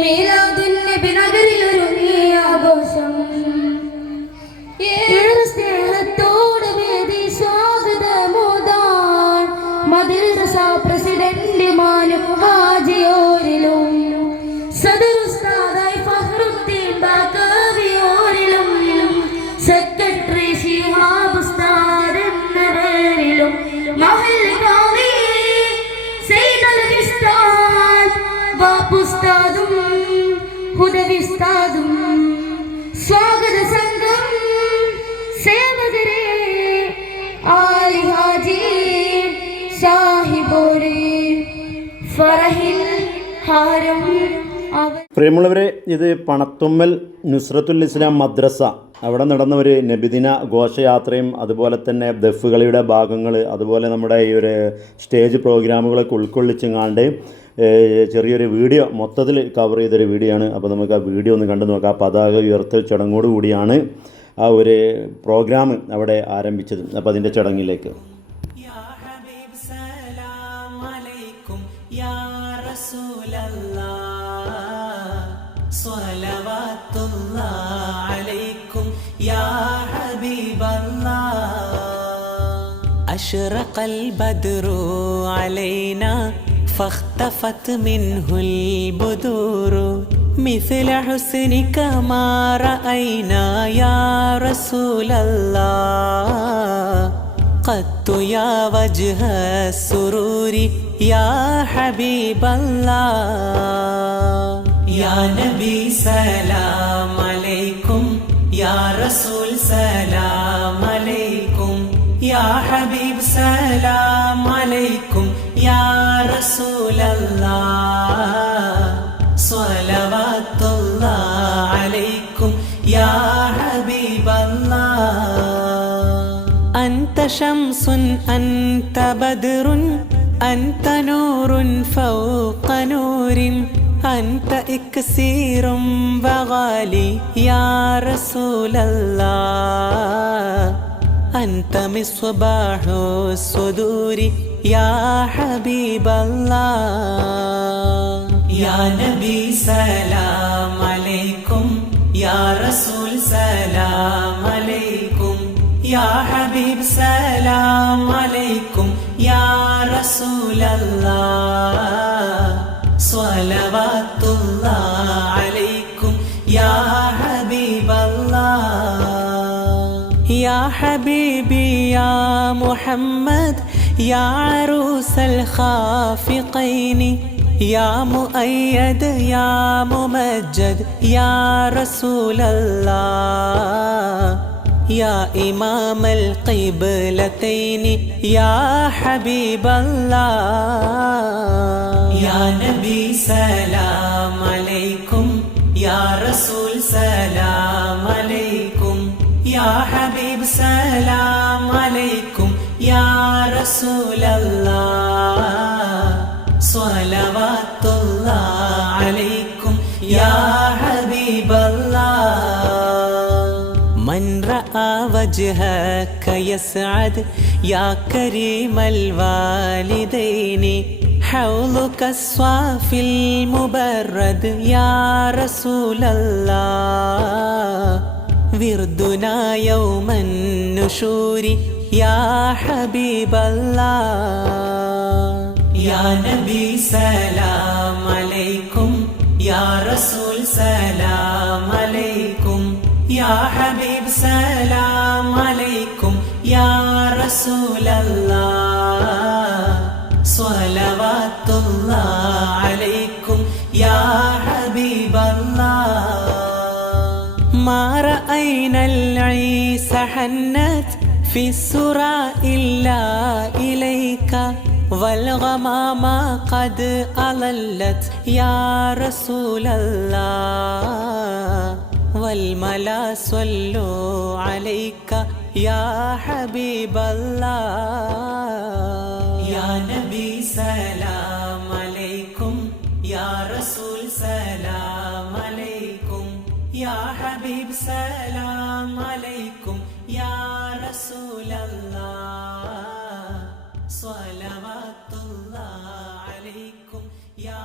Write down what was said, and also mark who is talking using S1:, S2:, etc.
S1: മീലാദുന്നബി നഗരിലൊരുങ്ങി ആഘോഷം. ഏഴ് സ്നേഹത്തോട് വേദി സ്വാഗതമോദാൻ മദ്രസ പ്രസിഡന്റ് മാനു ഹാജിയോരിലും സദർ വാപ്പുസ്താദും ഹുദവിസ്താദും സ്വാഗത സംഘം സേവകരെ ആലി ഹാജി സാഹിബോരെ ഫറഹിൽ ഹാരം
S2: പ്രിയമുള്ളവരെ ഇത് പണത്തുമ്മൽ നുസ്രത്തുൽ ഇസ്ലാം മദ്രസ. അവിടെ നടന്ന ഒരു നബിദിന ഘോഷയാത്രയും അതുപോലെ തന്നെ ദഫുകളിയുടെ ഭാഗങ്ങൾ അതുപോലെ നമ്മുടെ ഈ ഒരു സ്റ്റേജ് പ്രോഗ്രാമുകളൊക്കെ ഉൾക്കൊള്ളിച്ചങ്ങാണ്ട് ചെറിയൊരു വീഡിയോ മൊത്തത്തിൽ കവർ ചെയ്തൊരു വീഡിയോ ആണ് അപ്പോൾ നമുക്ക് ആ വീഡിയോ ഒന്ന് കണ്ടു നോക്കാം. പതാക ഉയർത്തൽ ചടങ്ങോട് കൂടിയാണ് ആ ഒരു പ്രോഗ്രാം അവിടെ ആരംഭിച്ചത്. അപ്പോൾ അതിന്റെ ചടങ്ങിലേക്ക്.
S3: സ്വലവാത്തുള്ള അലൈക്കും أشرق البدر علينا فاختفت منه البدور. مثل حسنك ما رأينا يا رسول الله. قدت يا وجه السرور يا حبيب الله. يا نبي سلام عليكم يا رسول سلام يا حبيب سلام عليكم يا رسول الله صلوات الله عليكم يا حبيب الله أنت شمس أنت بدر أنت نور فوق نور أنت إكسير وغالي يا رسول الله أنت مصباح الصدور يا حبيب الله يا نبي سلام عليكم يا رسول سلام عليكم يا حبيب سلام عليكم يا رسول الله صلوات يا حبيبي يا محمد يا عروس الخافقين يا مؤيد يا ممجد يا رسول الله يا إمام القبلتين يا حبيب الله يا نبي سلام عليكم يا رسول يا حبيب سلام عليكم يا رسول الله. صلوات الله عليكم يا حبيب الله. من رأى وجهك يسعد يا كريم الوالدين. حوضك الصافي المبرد يا رسول الله. വിർദുനായ മന്നുഷൂരി യാ ഹബീബല്ല. യാ നബി സലാം അലൈക്കും യാ റസൂൽ സലാം അലൈക്കും യാ ഹബീബ് സലാം അലൈക്കും യാ റസൂലല്ലാ. സ്വലവാത്തുല്ലാ. ما رأينا العيس حنت في السرى إلا إليك والغمام قد أظلت يا رسول الله. والملا صلوا عليك يا حبيب الله. യാ ഹബീബ് സലാം അലൈക്കും യാ റസൂലല്ലാ സ്വലവാത്തുല്ലാ അലൈക്കും യാ